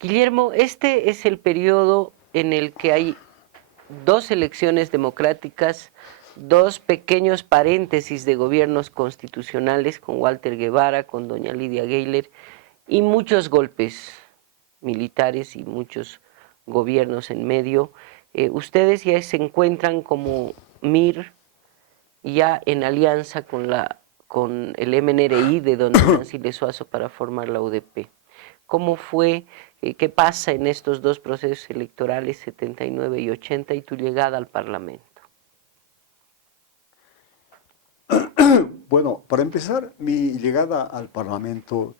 Guillermo, este es el periodo en el que hay dos elecciones democráticas, dos pequeños paréntesis de gobiernos constitucionales con Walter Guevara, con doña Lidia Gayler, y muchos golpes militares y muchos gobiernos en medio. Ustedes ya se encuentran como MIR ya en alianza con el MNRI de don Hernán Siles Suazo para formar la UDP. ¿Cómo fue, qué pasa en estos dos procesos electorales, 79 y 80, y tu llegada al Parlamento? Bueno, para empezar, mi llegada al Parlamento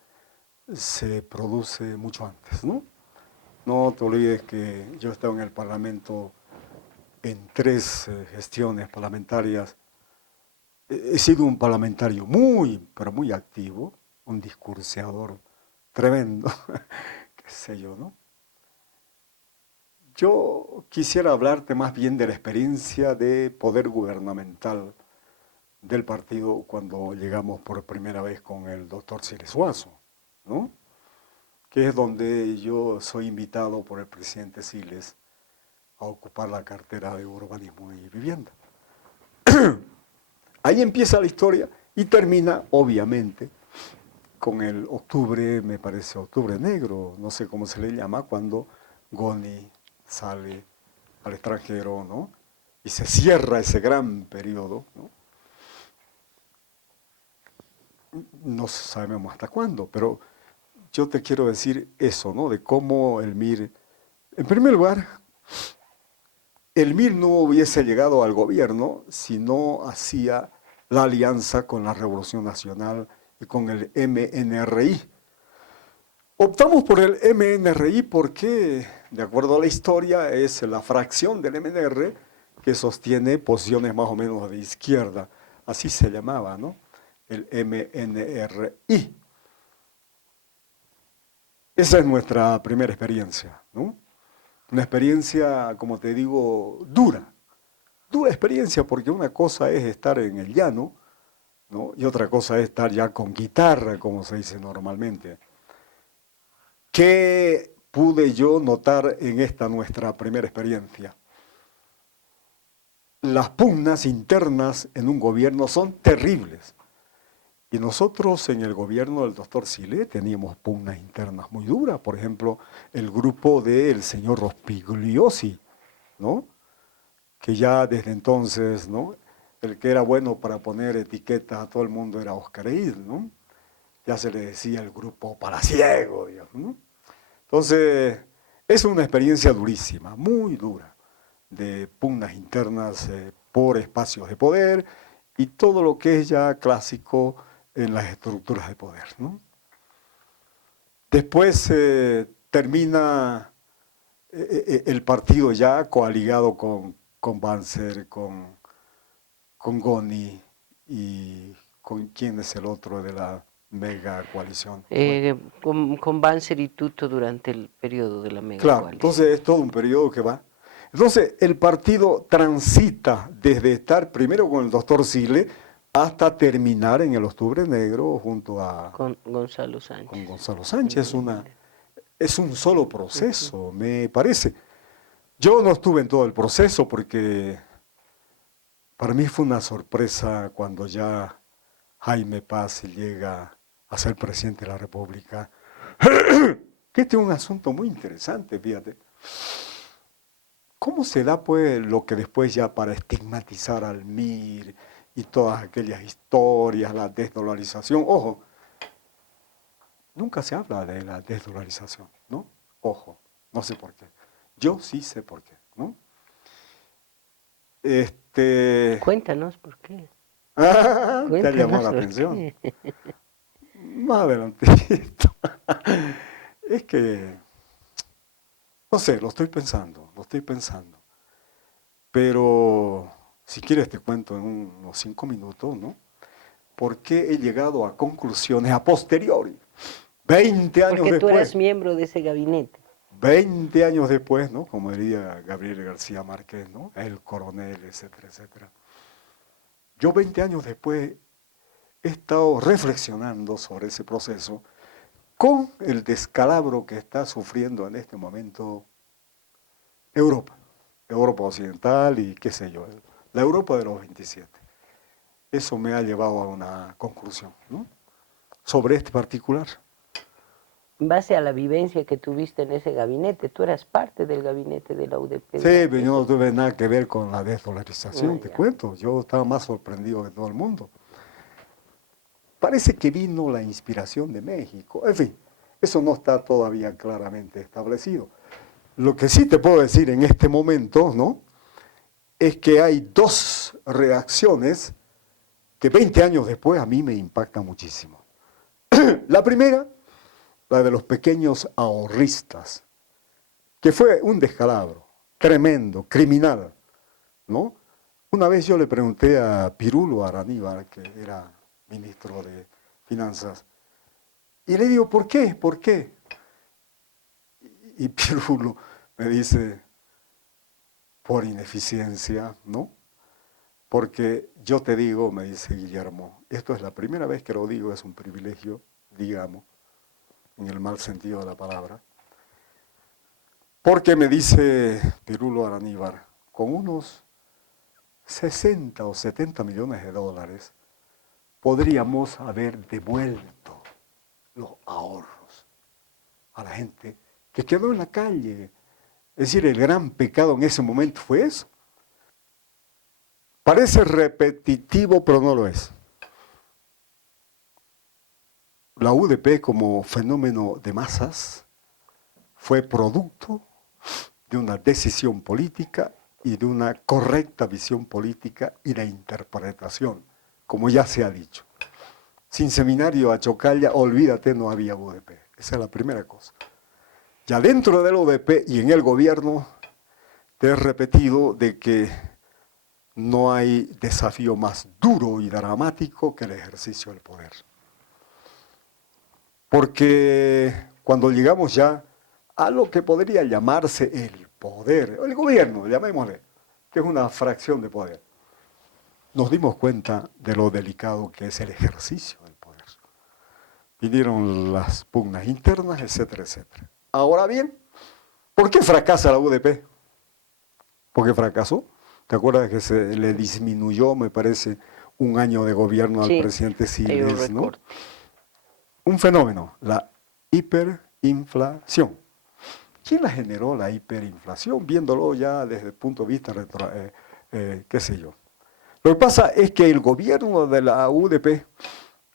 se produce mucho antes, ¿no? No te olvides que yo he estado en el Parlamento en tres gestiones parlamentarias. He sido un parlamentario muy, pero muy activo, un discurseador tremendo, qué sé yo, ¿no? Yo quisiera hablarte más bien de la experiencia de poder gubernamental del partido cuando llegamos por primera vez con el doctor Siles Suazo, ¿no? Que es donde yo soy invitado por el presidente Siles a ocupar la cartera de urbanismo y vivienda. Ahí empieza la historia y termina, obviamente, con el octubre, me parece octubre negro, no sé cómo se le llama, cuando Goni sale al extranjero, ¿no? Y se cierra ese gran periodo, ¿no? No sabemos hasta cuándo, pero yo te quiero decir eso, ¿no? De cómo el MIR, en primer lugar, el MIR no hubiese llegado al gobierno si no hacía la alianza con la Revolución Nacional y con el MNRI. Optamos por el MNRI porque, de acuerdo a la historia, es la fracción del MNR que sostiene posiciones más o menos de izquierda. Así se llamaba, ¿no? El MNRI. Esa es nuestra primera experiencia, ¿no? Una experiencia, como te digo, dura. Dura experiencia porque una cosa es estar en el llano, ¿no? Y otra cosa es estar ya con guitarra, como se dice normalmente. ¿Qué pude yo notar en esta nuestra primera experiencia? Las pugnas internas en un gobierno son terribles. Y nosotros en el gobierno del doctor Sile teníamos pugnas internas muy duras. Por ejemplo, el grupo del señor Rospigliosi, ¿no? Que ya desde entonces, ¿no? El que era bueno para poner etiquetas a todo el mundo era Oscar Eid, ¿no? Ya se le decía el grupo palaciego, digamos, ¿no? Entonces, es una experiencia durísima, muy dura, de pugnas internas por espacios de poder y todo lo que es ya clásico en las estructuras de poder, ¿no? Después termina el partido ya coaligado con Banzer, con Goni y con quién es el otro de la mega coalición. Fue. Con Banzer y Tuto durante el periodo de la mega Claro, entonces coalición. es todo un periodo que va. Entonces el partido transita desde estar primero con el doctor Sile hasta terminar en el Octubre Negro junto a Con Gonzalo con Sánchez. Gonzalo Sánchez. Mm. Es un solo proceso, me parece. Yo no estuve en todo el proceso porque para mí fue una sorpresa cuando ya Jaime Paz llega a ser presidente de la República. Que este es un asunto muy interesante, fíjate. ¿Cómo se da pues lo que después ya para estigmatizar al MIR y todas aquellas historias, la desdolarización? Ojo, nunca se habla de la desdolarización, ¿no? Ojo, no sé por qué. Yo sí sé por qué, ¿no? Este, Cuéntanos por qué. te ha llamado Cuéntanos la por atención. qué. Más adelante. Es que, no sé, lo estoy pensando, lo estoy pensando. Pero si quieres te cuento en unos 5 minutos, ¿no? ¿Por qué he llegado a conclusiones a posteriori? 20 años Porque tú después, eras miembro de ese gabinete. 20 años después, ¿no? Como diría Gabriel García Márquez, ¿no? El coronel, etcétera, etcétera. Yo 20 años después he estado reflexionando sobre ese proceso con el descalabro que está sufriendo en este momento Europa, Europa Occidental y qué sé yo, la Europa de los 27. Eso me ha llevado a una conclusión, ¿no? Sobre este particular. En base a la vivencia que tuviste en ese gabinete, tú eras parte del gabinete de la UDP. Sí, yo no tuve nada que ver con la desdolarización, te Ya. cuento. Yo estaba más sorprendido que todo el mundo. Parece que vino la inspiración de México. En fin, eso no está todavía claramente establecido. Lo que sí te puedo decir en este momento, ¿no?, es que hay dos reacciones que 20 años después a mí me impactan muchísimo. La primera, la de los pequeños ahorristas, que fue un descalabro tremendo, criminal, ¿no? Una vez yo le pregunté a Pirulo Araníbar, que era ministro de Finanzas, y le digo, ¿por qué? ¿Por qué? Y Pirulo me dice, por ineficiencia, ¿no? Porque yo te digo, me dice Guillermo, esto es la primera vez que lo digo, es un privilegio, digamos, en el mal sentido de la palabra, porque me dice Pirulo Araníbar, con unos 60 o 70 millones de dólares podríamos haber devuelto los ahorros a la gente que quedó en la calle. Es decir, el gran pecado en ese momento fue eso. Parece repetitivo, pero no lo es. La UDP como fenómeno de masas fue producto de una decisión política y de una correcta visión política y de interpretación, como ya se ha dicho. Sin seminario a Chocalla, olvídate, no había UDP. Esa es la primera cosa. Ya dentro del UDP y en el gobierno, te he repetido de que no hay desafío más duro y dramático que el ejercicio del poder. Porque cuando llegamos ya a lo que podría llamarse el poder, el gobierno, llamémosle, que es una fracción de poder, nos dimos cuenta de lo delicado que es el ejercicio del poder. Vinieron las pugnas internas, etcétera, etcétera. Ahora bien, ¿por qué fracasa la UDP? ¿Por qué fracasó? ¿Te acuerdas que se le disminuyó, me parece, un año de gobierno al presidente Siles, ¿no? Un fenómeno, la hiperinflación. ¿Quién la generó la hiperinflación? Viéndolo ya desde el punto de vista qué sé yo. Lo que pasa es que el gobierno de la UDP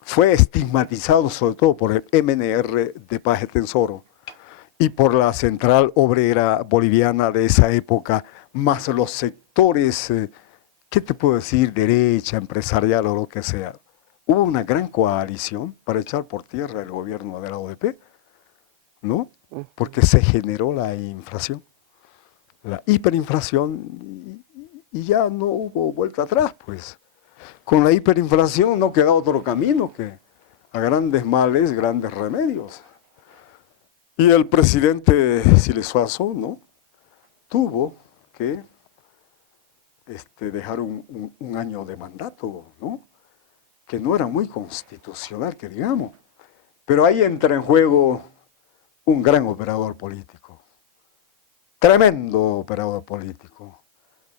fue estigmatizado sobre todo por el MNR de Paz Tensoro y por la Central Obrera Boliviana de esa época, más los sectores, ¿qué te puedo decir?, derecha, empresarial o lo que sea. Hubo una gran coalición para echar por tierra el gobierno de la UDP, ¿no? Porque se generó la inflación, la hiperinflación, y ya no hubo vuelta atrás, pues. Con la hiperinflación no queda otro camino que a grandes males, grandes remedios. Y el presidente Siles Suazo, ¿no?, tuvo que dejar un año de mandato, ¿no?, que no era muy constitucional, que digamos. Pero ahí entra en juego un gran operador político, tremendo operador político.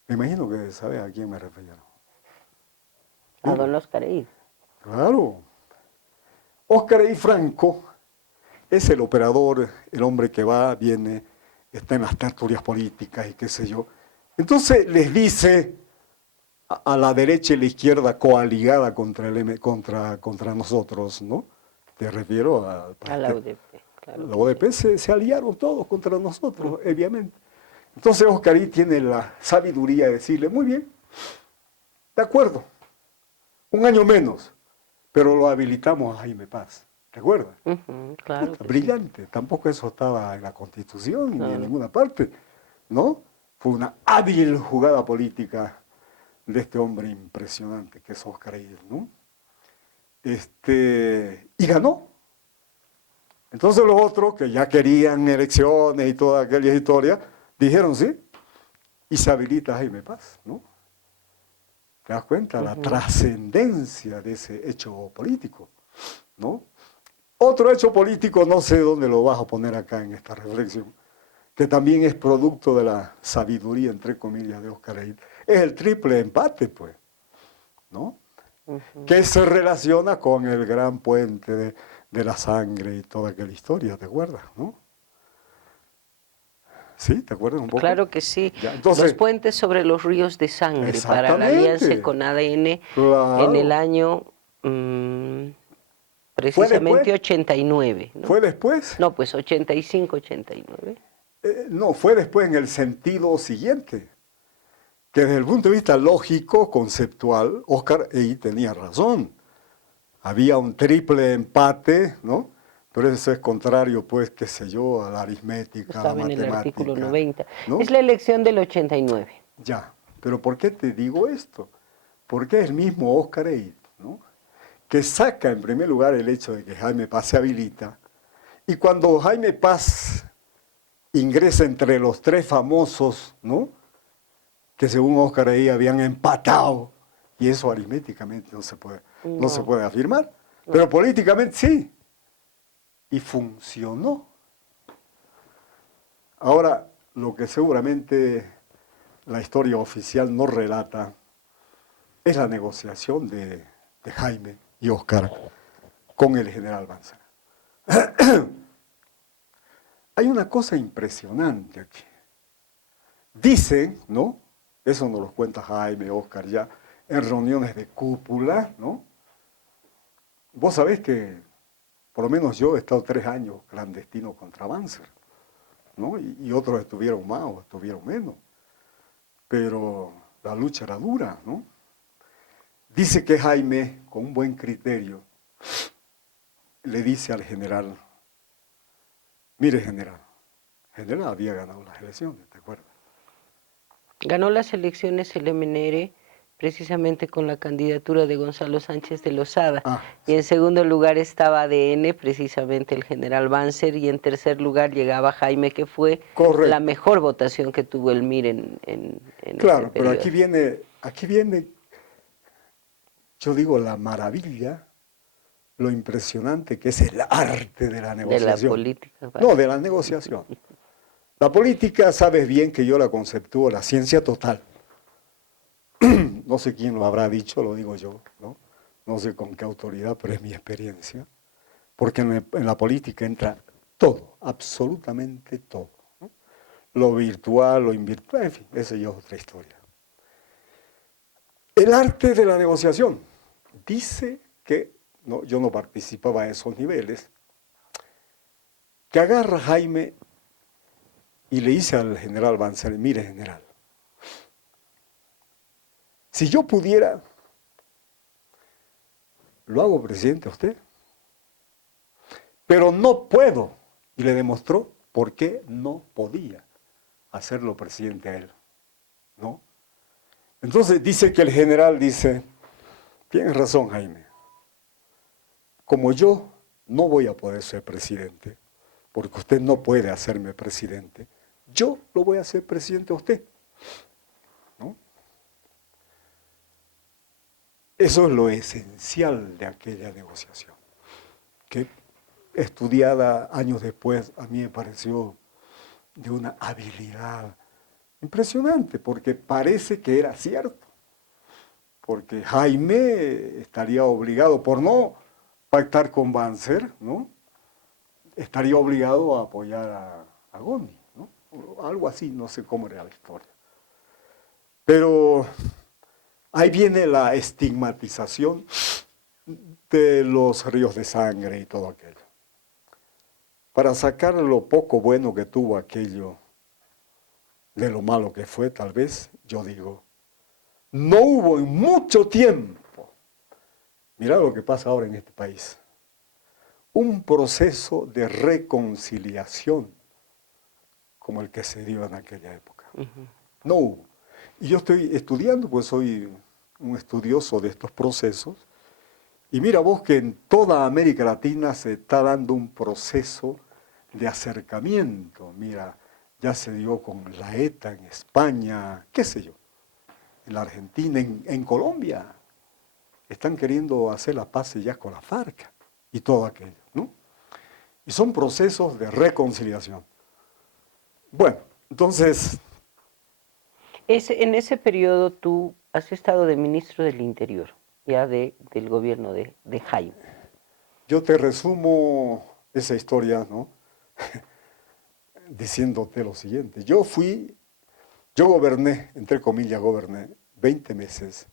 Me imagino que sabes a quién me refiero. A don Óscar Eid. Claro. Óscar Eid Franco es el operador, el hombre que va, viene, está en las tertulias políticas y qué sé yo. Entonces les dice a la derecha y la izquierda coaligada contra nosotros, ¿no? Te refiero A la UDP. Claro, la UDP se aliaron todos contra nosotros, obviamente. Entonces Óscar Eid tiene la sabiduría de decirle, muy bien, de acuerdo, un año menos, pero lo habilitamos a Jaime Paz. ¿Te acuerdas? Claro. Brillante. Sí. Tampoco eso estaba en la Constitución Claro. ni en ninguna parte, ¿no? Fue una hábil jugada política de este hombre impresionante que es Óscar Eid, ¿no? Y ganó. Entonces los otros, que ya querían elecciones y toda aquella historia, dijeron sí, y se habilita Jaime Paz, ¿no? ¿Te das cuenta? La trascendencia de ese hecho político, ¿no? Otro hecho político, no sé dónde lo vas a poner acá en esta reflexión, que también es producto de la sabiduría, entre comillas, de Oscar Eid, es el triple empate, pues, ¿no? Que se relaciona con el gran puente de la sangre y toda aquella historia, ¿te acuerdas, no? ¿Sí? ¿Te acuerdas un poco? Claro que sí. Ya, Los entonces, puentes sobre los ríos de sangre para la alianza exactamente, con ADN en el claro. año ¿Fue después? precisamente 89, ¿no? ¿Fue después? No, pues 85, 89. No, fue después en el sentido siguiente, que desde el punto de vista lógico, conceptual, Oscar Eid tenía razón. Había un triple empate, ¿no? Pero eso es contrario, pues, qué sé yo, a la aritmética, a la Estaba en el artículo matemática, 90. ¿no? Es la elección del 89. Ya, pero ¿por qué te digo esto? Porque es el mismo Oscar Eid, ¿no? Que saca en primer lugar el hecho de que Jaime Paz se habilita, y cuando Jaime Paz ingresa entre los tres famosos, ¿no? Que según Oscar Eid habían empatado, y eso aritméticamente no se No, puede afirmar, no. pero políticamente sí, y funcionó. Ahora, lo que seguramente la historia oficial no relata es la negociación de Jaime y Oscar con el general Banzer. Hay una cosa impresionante aquí. Dicen, ¿no? Eso nos lo cuenta Jaime, Oscar ya, en reuniones de cúpula, ¿no? Vos sabés que, por lo menos yo he estado 3 años clandestino contra Banzer, ¿no? Y otros estuvieron más o estuvieron menos. Pero la lucha era dura, ¿no? Dice que Jaime, con un buen criterio, le dice al general, mire general había ganado las elecciones, ¿te acuerdas? Ganó las elecciones el MNR precisamente con la candidatura de Gonzalo Sánchez de Lozada. Ah, Y sí, en segundo lugar estaba ADN, precisamente el general Banzer, y en tercer lugar llegaba Jaime, que fue la correcto. mejor votación que tuvo el MIR en ese Claro, pero periodo. aquí viene, yo digo, la maravilla, lo impresionante que es el arte de la De la negociación. política. No, de la negociación. La política, sabes bien que yo la conceptúo la ciencia total. No sé quién lo habrá dicho, lo digo yo, ¿no? No sé con qué autoridad, pero es mi experiencia. Porque en la política entra todo, absolutamente todo, ¿no? Lo virtual, lo invirtual, en fin, esa ya es otra historia. El arte de la negociación dice que, no, yo no participaba a esos niveles, que agarra a Jaime y le dice al general Banzer, mire general, si yo pudiera, lo hago presidente a usted, pero no puedo. Y le demostró por qué no podía hacerlo presidente a él, ¿no? Entonces dice que el general dice, tienes razón Jaime, como yo no voy a poder ser presidente, porque usted no puede hacerme presidente, yo lo voy a hacer presidente a usted, ¿no? Eso es lo esencial de aquella negociación, que estudiada años después a mí me pareció de una habilidad impresionante, porque parece que era cierto, porque Jaime estaría obligado, por no pactar con Banzer, ¿no? Estaría obligado a apoyar a Gondi, ¿no? Algo así, no sé cómo era la historia. Pero ahí viene la estigmatización de los ríos de sangre y todo aquello. Para sacar lo poco bueno que tuvo aquello, de lo malo que fue, tal vez, yo digo, no hubo en mucho tiempo, mirá lo que pasa ahora en este país, un proceso de reconciliación como el que se dio en aquella época. No hubo. Y yo estoy estudiando, pues soy un estudioso de estos procesos, y mira vos que en toda América Latina se está dando un proceso de acercamiento. Mira, ya se dio con la ETA en España, qué sé yo, en la Argentina, en Colombia. Están queriendo hacer la paz ya con la FARC y todo aquello, ¿no? Y son procesos de reconciliación. Bueno, entonces, En ese periodo tú has estado de ministro del Interior, ya del gobierno de Jaime. yo te resumo esa historia, ¿no? Diciéndote lo siguiente. Yo goberné, entre comillas, goberné 20 meses,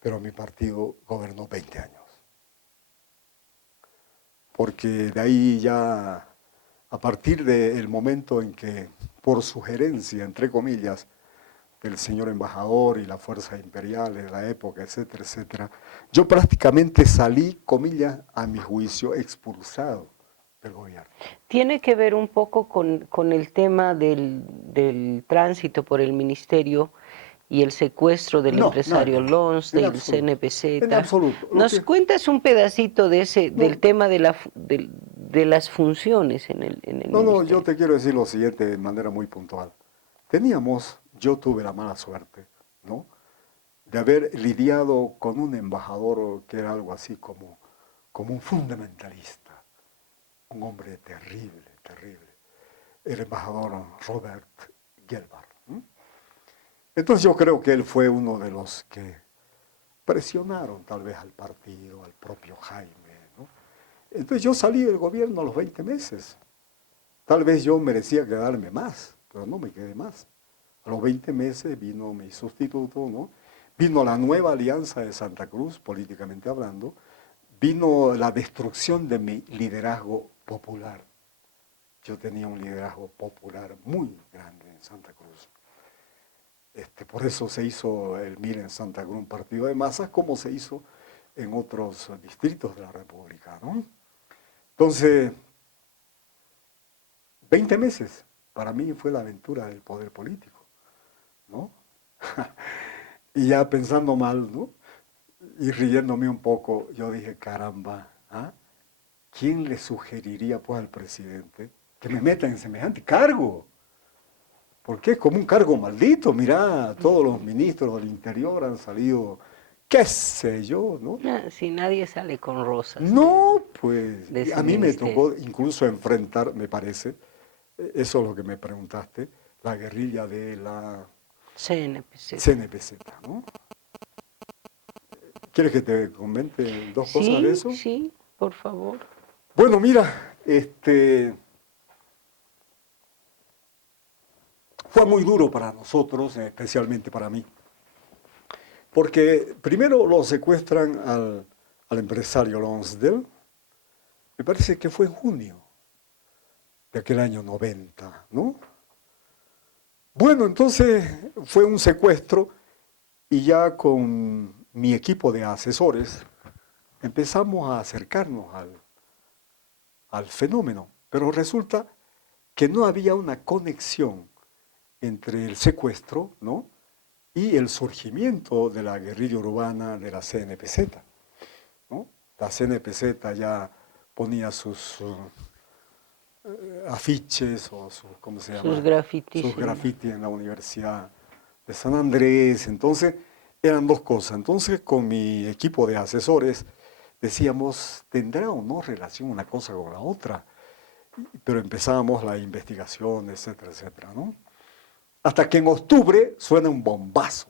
pero mi partido gobernó 20 años. Porque de ahí ya, a partir del momento en que, por sugerencia, entre comillas, del señor embajador y la fuerza imperial de la época, etcétera, etcétera, yo prácticamente salí, comillas, a mi juicio, expulsado del gobierno. Tiene que ver un poco con el tema del tránsito por el ministerio y el secuestro del No, nada que empresario ver, en Lonsdale, el absoluto, en CNPZ. absoluto. ¿Nos cuentas un pedacito de del No, tema de las funciones en el no, yo ministerio? te quiero decir lo siguiente de manera muy puntual. Yo tuve la mala suerte, ¿no? De haber lidiado con un embajador que era algo así como un fundamentalista, un hombre terrible, terrible, el embajador Robert Gelbart. ¿No? Entonces yo creo que él fue uno de los que presionaron tal vez al partido, al propio Jaime. ¿No? Entonces yo salí del gobierno a los 20 meses. Tal vez yo merecía quedarme más, pero no me quedé más. A los 20 meses vino mi sustituto, ¿no? Vino la nueva alianza de Santa Cruz, políticamente hablando, vino la destrucción de mi liderazgo popular. Yo tenía un liderazgo popular muy grande en Santa Cruz. Por eso se hizo el MIR en Santa Cruz, un partido de masas, como se hizo en otros distritos de la República, ¿no? Entonces, 20 meses para mí fue la aventura del poder político, ¿no? Y ya pensando mal, ¿no? Y riéndome un poco, yo dije, caramba, ¿ah? ¿Quién le sugeriría pues al presidente que me meta en semejante cargo? Porque es como un cargo maldito, mirá, todos los ministros del interior han salido, qué sé yo, ¿no? Si nadie sale con rosas No, pues, de ese a mí me ministerio. tocó incluso enfrentar, me parece, eso es lo que me preguntaste, la guerrilla de la CNPZ. CNPZ, ¿no? ¿Quieres que te comente dos cosas de Sí, eso? sí, por favor. Bueno, mira, fue muy duro para nosotros, especialmente para mí, porque primero lo secuestran al empresario Lonsdale, me parece que fue en junio de aquel año 90, ¿no? Bueno, entonces fue un secuestro y ya con mi equipo de asesores empezamos a acercarnos al fenómeno, pero resulta que no había una conexión entre el secuestro, ¿no? Y el surgimiento de la guerrilla urbana de la CNPZ, ¿no? La CNPZ ya ponía sus afiches o ¿cómo se Sus llama? grafitis Sus grafitis en la Universidad de San Andrés. Entonces, eran dos cosas. Entonces, con mi equipo de asesores, decíamos, ¿tendrá o no relación una cosa con la otra? Pero empezábamos la investigación, etcétera, etcétera, ¿no? Hasta que en octubre suena un bombazo,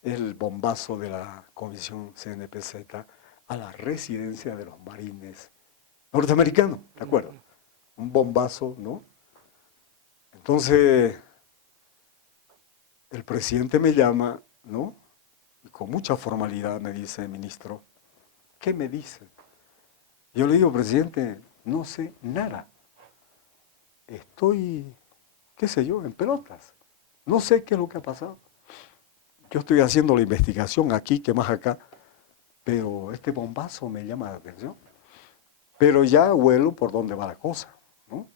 el bombazo de la Comisión CNPZ a la residencia de los marines norteamericanos, ¿de acuerdo? Un bombazo, ¿no? Entonces, el presidente me llama, ¿no? Y con mucha formalidad me dice, ministro, ¿qué me dice? Yo le digo, presidente, no sé nada. Estoy, qué sé yo, en pelotas. No sé qué es lo que ha pasado. Yo estoy haciendo la investigación aquí, que más acá, pero este bombazo me llama la atención. Pero ya huelo por dónde va la cosa, ¿no?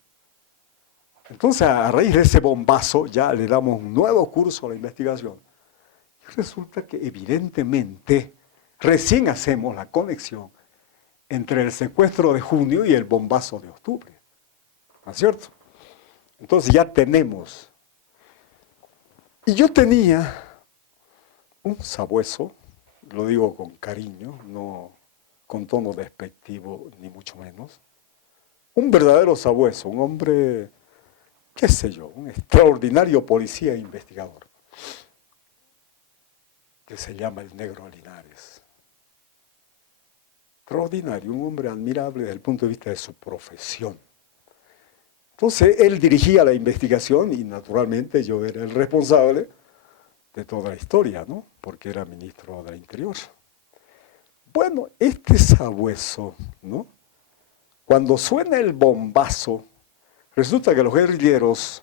Entonces, a raíz de ese bombazo, ya le damos un nuevo curso a la investigación. Y resulta que evidentemente recién hacemos la conexión entre el secuestro de junio y el bombazo de octubre. ¿No es cierto? Entonces ya tenemos. Y yo tenía un sabueso, lo digo con cariño, no con tono despectivo, ni mucho menos. Un verdadero sabueso, un hombre, qué sé yo, un extraordinario policía e investigador, que se llama el Negro Linares. Extraordinario, un hombre admirable desde el punto de vista de su profesión. Entonces, él dirigía la investigación y naturalmente yo era el responsable de toda la historia, ¿no? Porque era ministro del Interior. Bueno, este sabueso, ¿no? Cuando suena el bombazo, resulta que los guerrilleros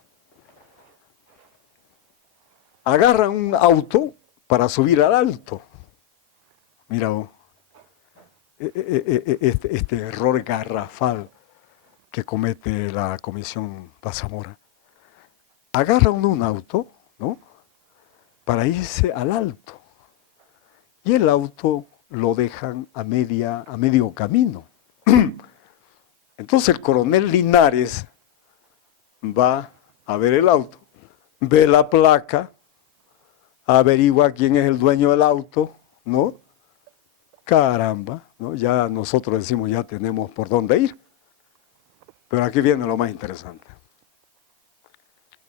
agarran un auto para subir al alto. Mira vos, este error garrafal que comete la Comisión Paz-Zamora. Agarran un auto, ¿no? Para irse al alto. Y el auto lo dejan a medio camino. Entonces el coronel Linares va a ver el auto, ve la placa, averigua quién es el dueño del auto, ¿no? Caramba, ¿no? Ya nosotros decimos, ya tenemos por dónde ir. Pero aquí viene lo más interesante.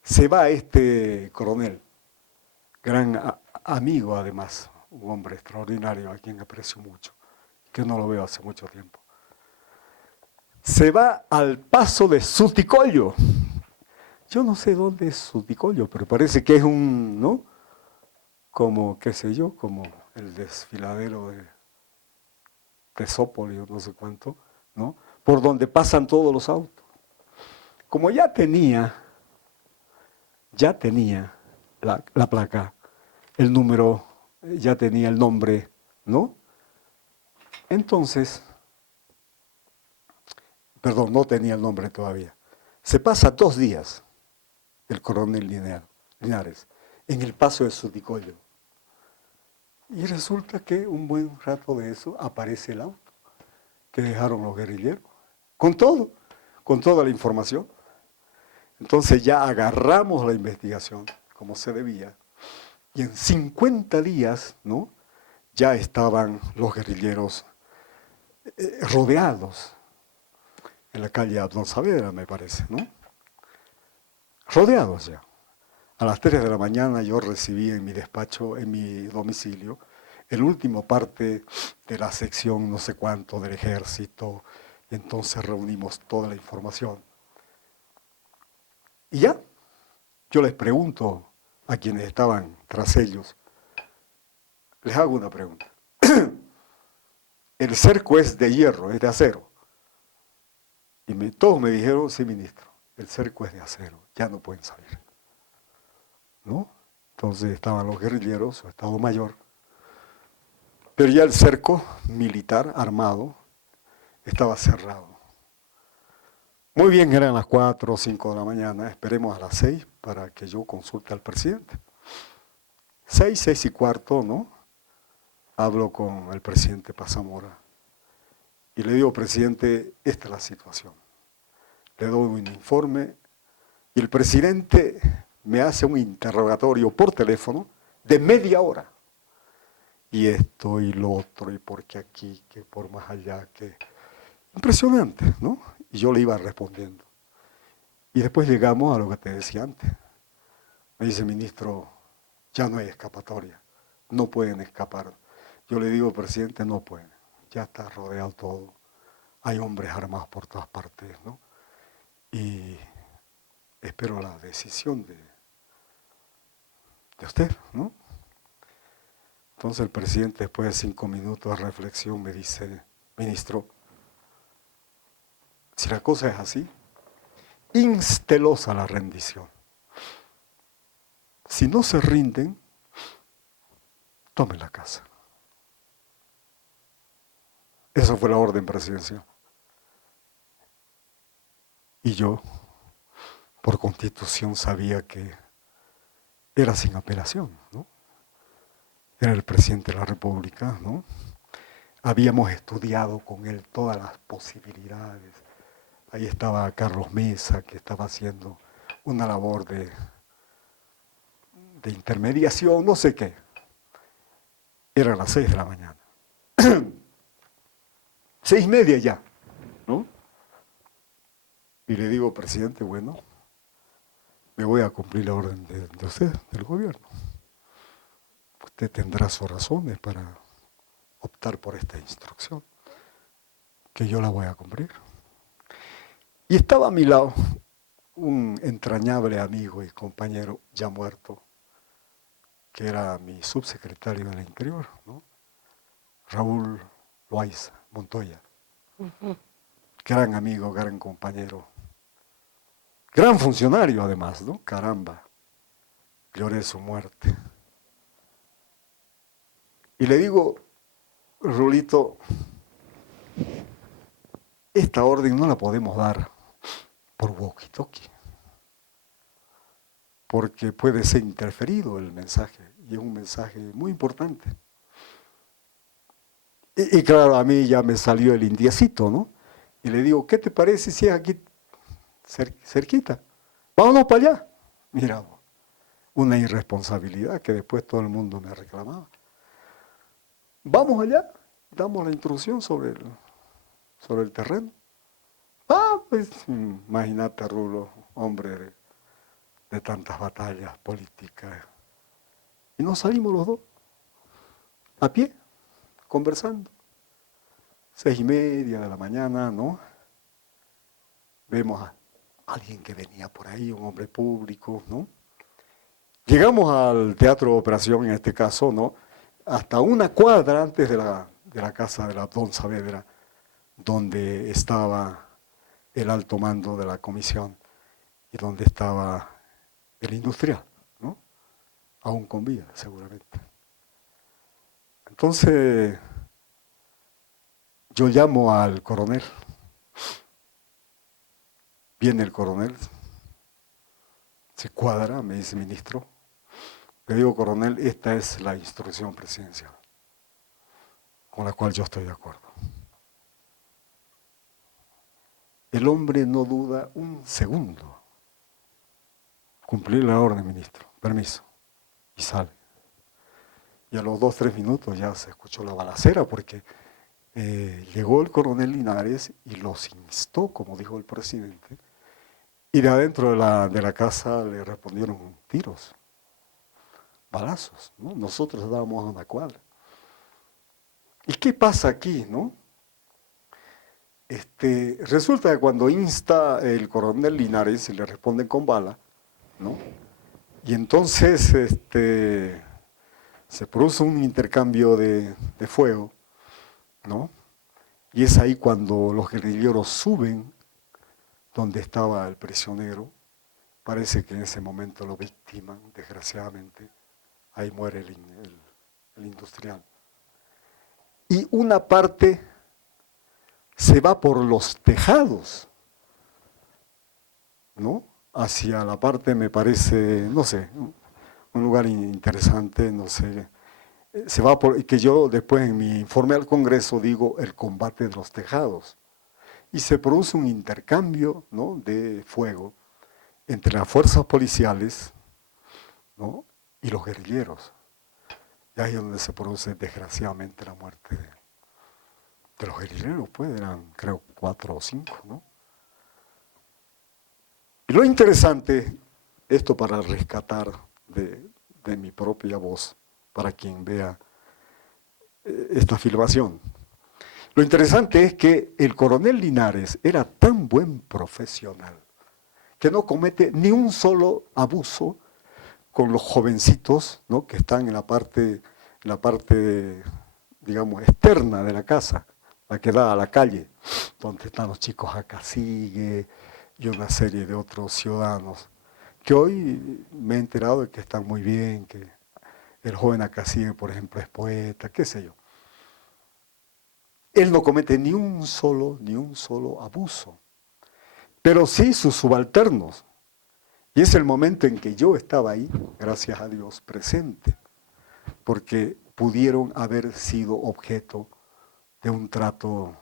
Se va este coronel, gran amigo además, un hombre extraordinario a quien aprecio mucho, que no lo veo hace mucho tiempo. Se va al paso de Suticollo. Yo no sé dónde es Suticollo, pero parece que es un, ¿no? Como, qué sé yo, como el desfiladero de Tesópolis, no sé cuánto, ¿no? Por donde pasan todos los autos. Como ya tenía la placa, el número, ya tenía el nombre, ¿no? Entonces, perdón, no tenía el nombre todavía. Se pasa 2 días el coronel Linares en el paso de Suticollo. Y resulta que un buen rato de eso aparece el auto que dejaron los guerrilleros, con todo, con toda la información. Entonces ya agarramos la investigación como se debía y en 50 días, ¿no? Ya estaban los guerrilleros rodeados en la calle Abdón Saavedra, me parece, ¿no? Rodeados ya. A las 3 de la mañana yo recibí en mi despacho, en mi domicilio, el último parte de la sección no sé cuánto del ejército, y entonces reunimos toda la información. Y ya, yo les pregunto a quienes estaban tras ellos, les hago una pregunta. El cerco es de hierro, es de acero. Y todos me dijeron, sí, ministro, el cerco es de acero, ya no pueden salir. ¿No? Entonces estaban los guerrilleros, su Estado Mayor, pero ya el cerco militar armado estaba cerrado. Muy bien, eran las 4 o 5 de la mañana, esperemos a las 6 para que yo consulte al presidente. 6 y cuarto, ¿no? Hablo con el presidente Paz-Zamora y le digo, presidente, esta es la situación. Le doy un informe y el presidente me hace un interrogatorio por teléfono de media hora. Y esto y lo otro, y por qué aquí, que por más allá, que... Impresionante, ¿no? Y yo le iba respondiendo. Y después llegamos a lo que te decía antes. Me dice, ministro, ya no hay escapatoria, no pueden escapar. Yo le digo, presidente, no pueden, ya está rodeado todo, hay hombres armados por todas partes, ¿no? Y espero la decisión de usted, ¿no? Entonces el presidente, después de 5 minutos de reflexión, me dice, ministro, si la cosa es así, instelos a la rendición. Si no se rinden, tomen la casa. Esa fue la orden presidencial. Y yo, por constitución, sabía que era sin apelación, ¿no? Era el presidente de la República, ¿no? Habíamos estudiado con él todas las posibilidades. Ahí estaba Carlos Mesa, que estaba haciendo una labor de intermediación, no sé qué. Era las 6 de la mañana. 6:30 ya, ¿no? Y le digo, presidente, bueno, me voy a cumplir la orden de usted, del gobierno. Usted tendrá sus razones para optar por esta instrucción, que yo la voy a cumplir. Y estaba a mi lado un entrañable amigo y compañero ya muerto, que era mi subsecretario del Interior, ¿no? Raúl Loaiza Montoya. Gran amigo, gran compañero, gran funcionario además, ¿no? Caramba, lloré su muerte. Y le digo, Rulito, esta orden no la podemos dar por walkie-talkie, porque puede ser interferido el mensaje, y es un mensaje muy importante. Y claro, a mí ya me salió el indiecito, ¿no? Y le digo, ¿qué te parece si es aquí cerquita? Vámonos para allá. Mira, una irresponsabilidad que después todo el mundo me reclamaba. Vamos allá, damos la instrucción sobre el terreno. Pues imagínate, Rulo, hombre de tantas batallas políticas. Y nos salimos los dos, a pie, conversando. 6:30 de la mañana, ¿no? Vemos a alguien que venía por ahí, un hombre público, ¿no? Llegamos al Teatro de Operación, en este caso, ¿no? Hasta una cuadra antes de la casa de la Don Saavedra, donde estaba el alto mando de la comisión y donde estaba el industrial, ¿no? Aún con vida, seguramente. Entonces, yo llamo al coronel. Viene el coronel, se cuadra, me dice, ministro. Le digo, coronel, esta es la instrucción presidencial, con la cual yo estoy de acuerdo. El hombre no duda un segundo. Cumplir la orden, ministro, permiso. Y sale. Y a los 2, 3 minutos ya se escuchó la balacera porque llegó el coronel Linares y los instó, como dijo el presidente, y de adentro de la casa le respondieron tiros, balazos, ¿no? Nosotros estábamos a una cuadra. ¿Y qué pasa aquí, no? Resulta que cuando insta el coronel Linares y le responden con bala, ¿no? Y entonces se produce un intercambio de fuego, ¿no? Y es ahí cuando los guerrilleros suben donde estaba el prisionero. Parece que en ese momento lo victiman, desgraciadamente. Ahí muere el industrial. Y una parte se va por los tejados, ¿no? Hacia la parte, me parece, no sé, un lugar interesante, no sé. Se va por, que yo después en mi informe al Congreso digo el combate de los tejados. Y se produce un intercambio, ¿no?, de fuego entre las fuerzas policiales, ¿no?, y los guerrilleros. Y ahí es donde se produce desgraciadamente la muerte de los guerrilleros, pues eran creo 4 o 5, ¿no? Y lo interesante, esto para rescatar de mi propia voz, para quien vea esta filmación. Lo interesante es que el coronel Linares era tan buen profesional que no comete ni un solo abuso con los jovencitos, ¿no?, que están en la parte, digamos, externa de la casa, la que da a la calle, donde están los chicos Acasigue y una serie de otros ciudadanos, que hoy me he enterado de que están muy bien, que el joven Acasigue, por ejemplo, es poeta, qué sé yo. Él no comete ni un solo abuso, pero sí sus subalternos. Y es el momento en que yo estaba ahí, gracias a Dios, presente, porque pudieron haber sido objeto de un trato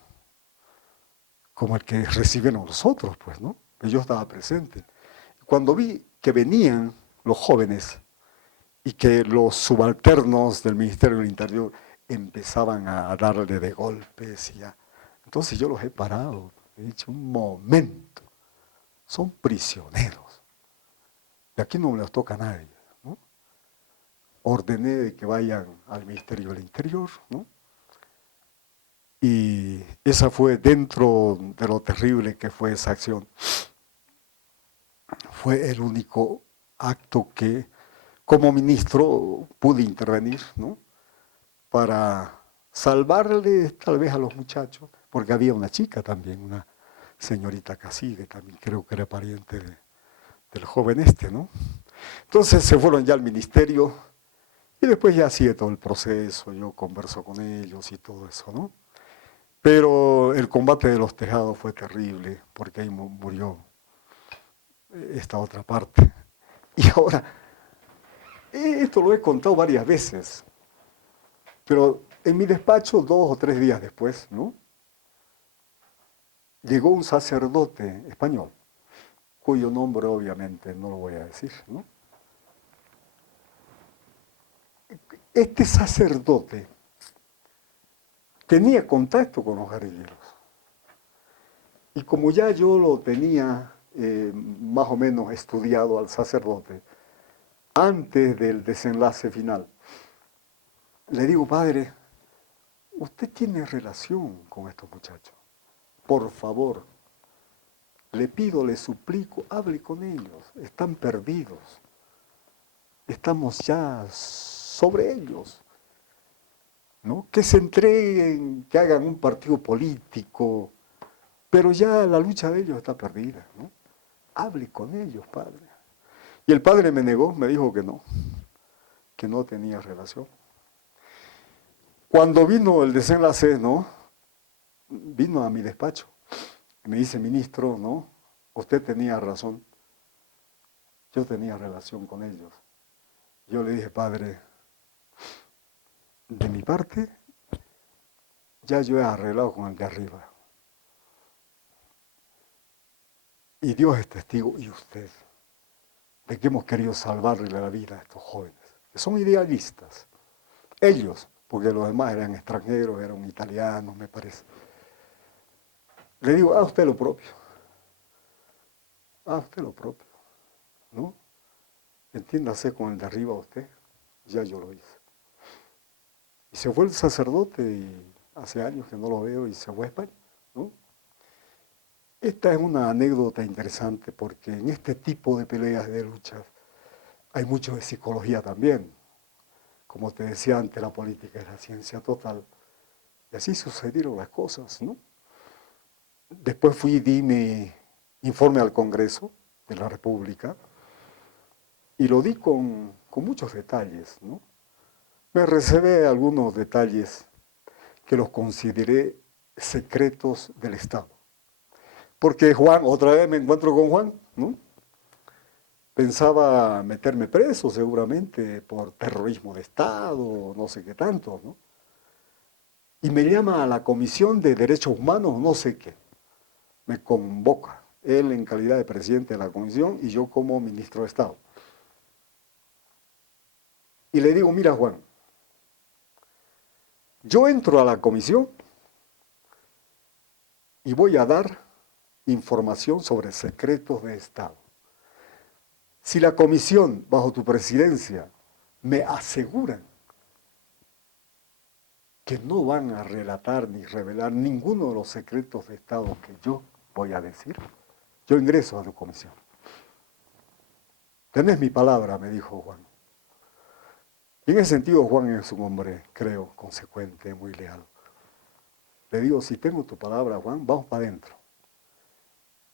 como el que recibieron nosotros, pues, ¿no? Yo estaba presente. Cuando vi que venían los jóvenes y que los subalternos del Ministerio del Interior empezaban a darle de golpes y a Entonces yo los he parado, he dicho, un momento, son prisioneros. Y aquí no les toca a nadie, ¿no? Ordené de que vayan al Ministerio del Interior, ¿no? Y esa fue dentro de lo terrible que fue esa acción. Fue el único acto que como ministro pude intervenir, ¿no? Para salvarle tal vez a los muchachos, porque había una chica también, una señorita Caside, también creo que era pariente del joven este, ¿no? Entonces se fueron ya al ministerio y después ya sigue todo el proceso, yo converso con ellos y todo eso, ¿no? Pero el combate de los tejados fue terrible, porque ahí murió esta otra parte. Y ahora, esto lo he contado varias veces, pero en mi despacho, 2 o 3 días después, ¿no? Llegó un sacerdote español, cuyo nombre obviamente no lo voy a decir, ¿no? Este sacerdote tenía contacto con los guerrilleros. Y como ya yo lo tenía más o menos estudiado al sacerdote, antes del desenlace final, le digo, padre, usted tiene relación con estos muchachos. Por favor, le pido, le suplico, hable con ellos. Están perdidos. Estamos ya sobre ellos, ¿no? Que se entreguen, que hagan un partido político, pero ya la lucha de ellos está perdida, ¿no? Hable con ellos, padre. Y el padre me negó, me dijo que no tenía relación. Cuando vino el desenlace, ¿no? Vino a mi despacho. Me dice, ministro, ¿no? Usted tenía razón. Yo tenía relación con ellos. Yo le dije, padre, de mi parte, ya yo he arreglado con el de arriba. Y Dios es testigo, y usted, de que hemos querido salvarle la vida a estos jóvenes, que son idealistas. Ellos, porque los demás eran extranjeros, eran italianos, me parece. Le digo, a usted lo propio. A usted lo propio, ¿no? Entiéndase con el de arriba usted, ya yo lo hice. Y se fue el sacerdote, y hace años que no lo veo, y se fue a España, ¿no? Esta es una anécdota interesante porque en este tipo de peleas, de luchas, hay mucho de psicología también. Como te decía antes, la política es la ciencia total. Y así sucedieron las cosas, ¿no? Después fui y di mi informe al Congreso de la República y lo di con muchos detalles, ¿no? Me reservé algunos detalles que los consideré secretos del Estado. Porque Juan, otra vez me encuentro con Juan, ¿no? Pensaba meterme preso seguramente por terrorismo de Estado, no sé qué tanto, ¿no? Y me llama a la Comisión de Derechos Humanos, no sé qué. Me convoca, él en calidad de presidente de la comisión y yo como ministro de Estado. Y le digo, mira Juan, yo entro a la comisión y voy a dar información sobre secretos de Estado. Si la comisión, bajo tu presidencia, me aseguran que no van a relatar ni revelar ninguno de los secretos de Estado que yo voy a decir, yo ingreso a la comisión. Tenés mi palabra, me dijo Juan. Y en ese sentido Juan es un hombre, creo, consecuente, muy leal. Le digo, si tengo tu palabra, Juan, vamos para adentro.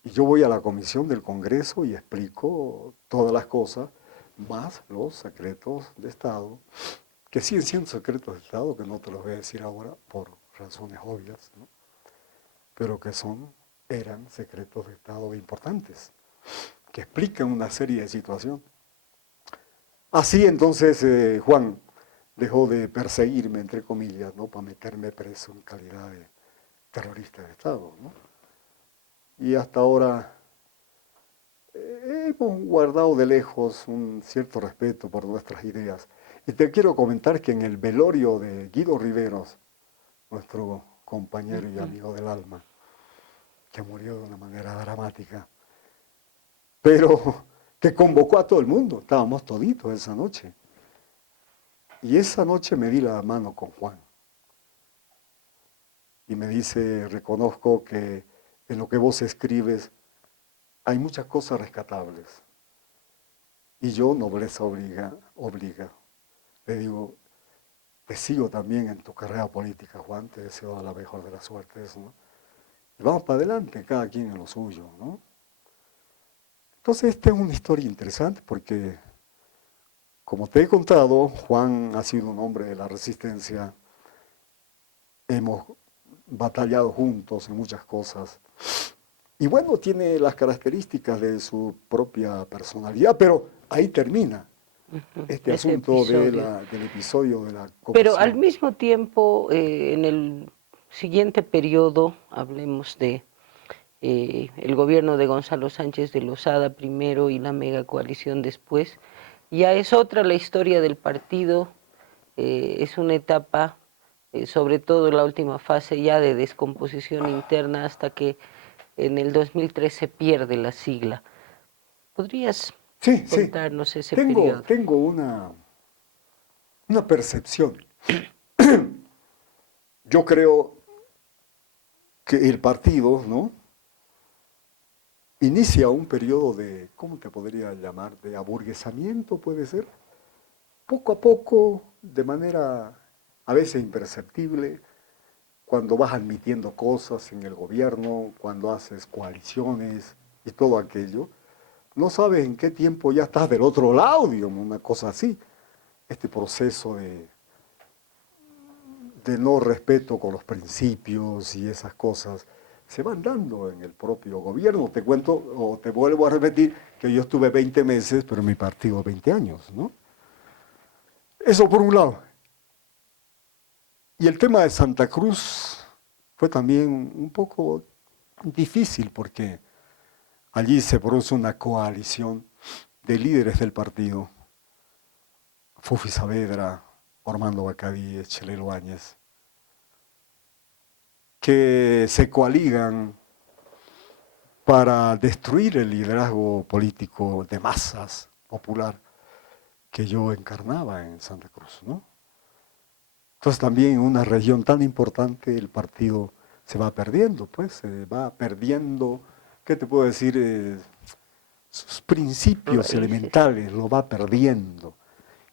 Y yo voy a la comisión del Congreso y explico todas las cosas, más los secretos de Estado, que siguen siendo secretos de Estado, que no te los voy a decir ahora por razones obvias, ¿no? Pero que eran secretos de Estado importantes, que explican una serie de situaciones. Así entonces Juan dejó de perseguirme, entre comillas, ¿no? Para meterme preso en calidad de terrorista de Estado, ¿no? Y hasta ahora hemos guardado de lejos un cierto respeto por nuestras ideas. Y te quiero comentar que en el velorio de Guido Riveros, nuestro compañero y amigo del alma, que murió de una manera dramática, pero que convocó a todo el mundo, estábamos toditos esa noche. Y esa noche me di la mano con Juan. Y me dice, reconozco que en lo que vos escribes hay muchas cosas rescatables. Y yo, nobleza obliga. Le digo, te sigo también en tu carrera política, Juan, te deseo la mejor de las suertes, ¿no? Y vamos para adelante, cada quien en lo suyo, ¿no? Entonces, esta es una historia interesante porque, como te he contado, Juan ha sido un hombre de la resistencia. Hemos batallado juntos en muchas cosas. Y bueno, tiene las características de su propia personalidad, pero ahí termina este Ese asunto episodio. del episodio de la Pero al comisión. mismo tiempo, en el siguiente periodo, hablemos de el gobierno de Gonzalo Sánchez de Lozada primero y la mega coalición después, ya es otra la historia del partido, es una etapa, sobre todo en la última fase ya de descomposición interna hasta que en el 2003 se pierde la sigla. ¿Podrías Sí, sí, contarnos ese tengo, periodo? tengo una percepción. Yo creo que el partido, ¿no?, inicia un periodo de, ¿cómo te podría llamar?, de aburguesamiento, puede ser. Poco a poco, de manera a veces imperceptible, cuando vas admitiendo cosas en el gobierno, cuando haces coaliciones y todo aquello, no sabes en qué tiempo ya estás del otro lado, digamos, una cosa así. Este proceso de no respeto con los principios y esas cosas se van dando en el propio gobierno. Te cuento, o te vuelvo a repetir, que yo estuve 20 meses, pero mi partido 20 años, ¿no? Eso por un lado. Y el tema de Santa Cruz fue también un poco difícil porque allí se produce una coalición de líderes del partido. Fufi Saavedra, Armando Bacadí, Chelelo Áñez, que se coaligan para destruir el liderazgo político de masas popular que yo encarnaba en Santa Cruz, ¿no? Entonces también en una región tan importante el partido se va perdiendo, pues se va perdiendo, ¿qué te puedo decir? Sus principios Raíces. elementales lo va perdiendo.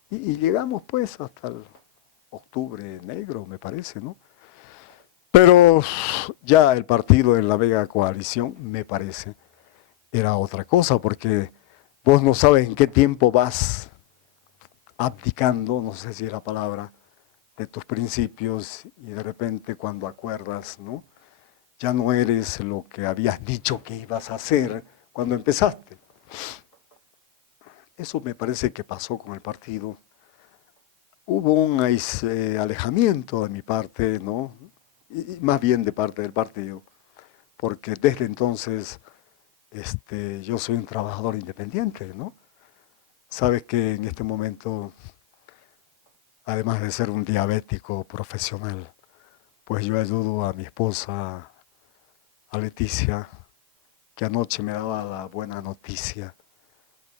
Y llegamos pues hasta el octubre negro, me parece, ¿no? Pero ya el partido en la Vega Coalición, me parece, era otra cosa, porque vos no sabes en qué tiempo vas abdicando, no sé si es la palabra, de tus principios y de repente cuando acuerdas, ¿no?, ya no eres lo que habías dicho que ibas a hacer cuando empezaste. Eso me parece que pasó con el partido. Hubo un alejamiento de mi parte, ¿no?, y más bien de parte del partido, porque desde entonces yo soy un trabajador independiente, ¿no? Sabes que en este momento, además de ser un diabético profesional, pues yo ayudo a mi esposa, a Leticia, que anoche me daba la buena noticia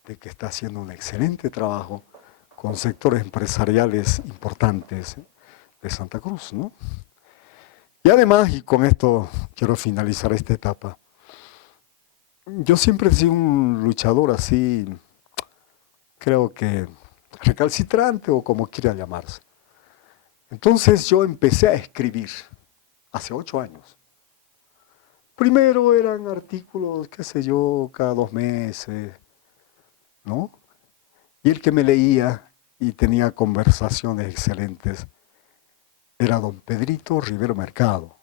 de que está haciendo un excelente trabajo con sectores empresariales importantes de Santa Cruz, ¿no? Y además, y con esto quiero finalizar esta etapa, yo siempre he sido un luchador así, creo que recalcitrante o como quiera llamarse. Entonces yo empecé a escribir hace 8 años. Primero eran artículos, qué sé yo, cada 2 meses, ¿no? Y el que me leía y tenía conversaciones excelentes era don Pedrito Rivero Mercado,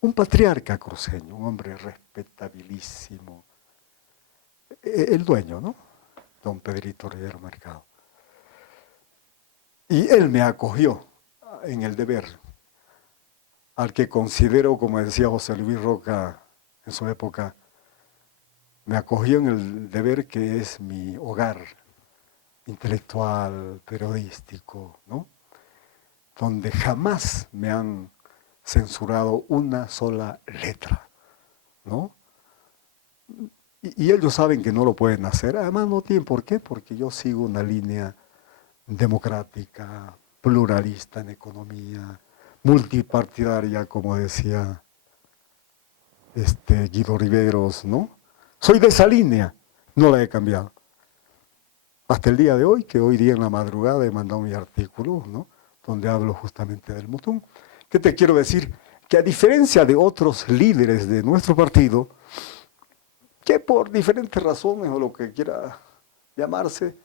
un patriarca cruceño, un hombre respetabilísimo, el dueño, ¿no?, don Pedrito Rivero Mercado. Y él me acogió en el deber, al que considero, como decía José Luis Roca en su época, me acogió en el deber que es mi hogar intelectual, periodístico, ¿no?, donde jamás me han censurado una sola letra, ¿no? Y ellos saben que no lo pueden hacer, además no tienen por qué, porque yo sigo una línea democrática, pluralista en economía, multipartidaria, como decía Guido Riveros, ¿no? Soy de esa línea, no la he cambiado. Hasta el día de hoy, que hoy día en la madrugada he mandado mi artículo, ¿no? Donde hablo justamente del Mutún. ¿Qué te quiero decir? Que a diferencia de otros líderes de nuestro partido, que por diferentes razones o lo que quiera llamarse,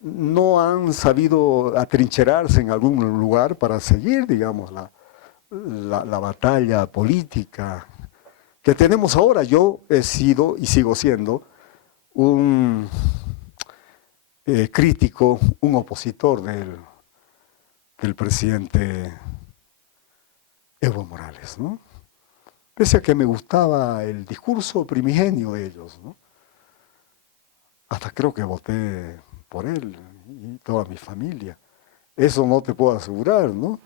no han sabido atrincherarse en algún lugar para seguir, digamos, la batalla política que tenemos ahora. Yo he sido y sigo siendo un crítico, un opositor del presidente Evo Morales, ¿no? Pese a que me gustaba el discurso primigenio de ellos, ¿no? Hasta creo que voté por él y toda mi familia. Eso no te puedo asegurar, ¿no?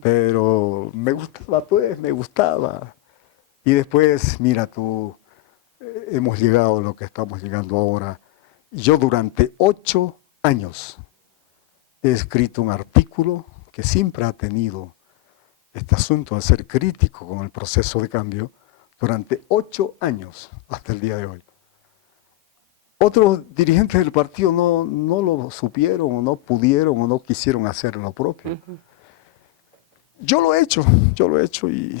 Pero me gustaba, pues, me gustaba. Y después, mira tú, hemos llegado a lo que estamos llegando ahora. Yo durante 8 años he escrito un artículo que siempre ha tenido este asunto de ser crítico con el proceso de cambio, durante 8 años hasta el día de hoy. Otros dirigentes del partido no lo supieron o no pudieron o no quisieron hacer lo propio. Yo lo he hecho y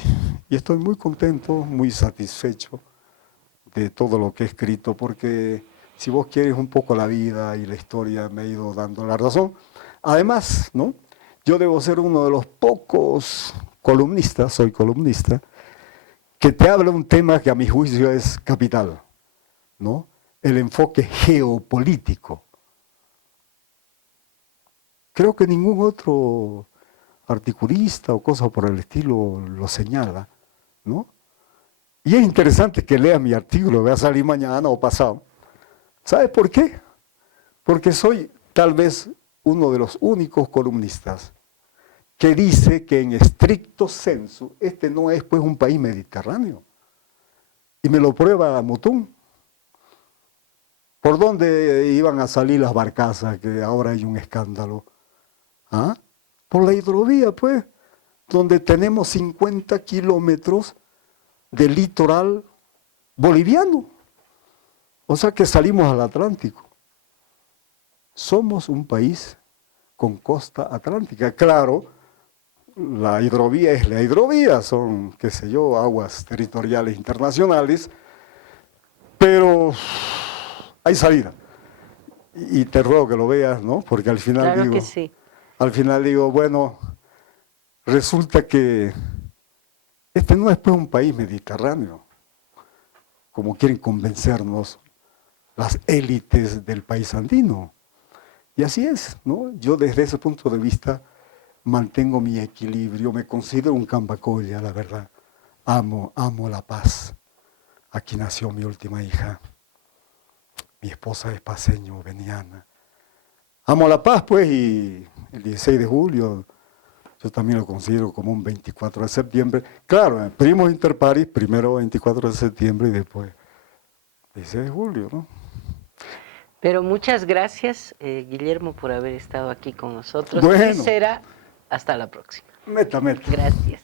estoy muy contento, muy satisfecho de todo lo que he escrito, porque si vos quieres un poco la vida y la historia me ha ido dando la razón. Además, ¿no? Yo debo ser uno de los pocos columnistas, soy columnista, que te habla un tema que a mi juicio es capital, ¿no? El enfoque geopolítico. Creo que ningún otro articulista o cosa por el estilo lo señala, ¿no? Y es interesante que lea mi artículo, va a salir mañana o pasado. ¿Sabes por qué? Porque soy tal vez uno de los únicos columnistas que dice que en estricto sensu este no es pues un país mediterráneo. Y me lo prueba Mutún. ¿Por dónde iban a salir las barcazas, que ahora hay un escándalo? ¿Ah? Por la hidrovía, pues, donde tenemos 50 kilómetros de litoral boliviano. O sea que salimos al Atlántico. Somos un país con costa atlántica. Claro, la hidrovía es la hidrovía, son, qué sé yo, aguas territoriales internacionales, pero hay salida. Y te ruego que lo veas, ¿no? Porque al final Claro digo, que sí. al final digo, bueno, resulta que este no es pues un país mediterráneo, como quieren convencernos las élites del país andino. Y así es, ¿no? Yo desde ese punto de vista mantengo mi equilibrio, me considero un cambacoya, la verdad. Amo la paz. Aquí nació mi última hija. Mi esposa es paceño, veniana. Amo la paz, pues, y el 16 de julio yo también lo considero como un 24 de septiembre. Claro, primos inter pares, primero 24 de septiembre y después 16 de julio, ¿no? Pero muchas gracias, Guillermo, por haber estado aquí con nosotros. Y Bueno, será hasta la próxima. meta. Gracias.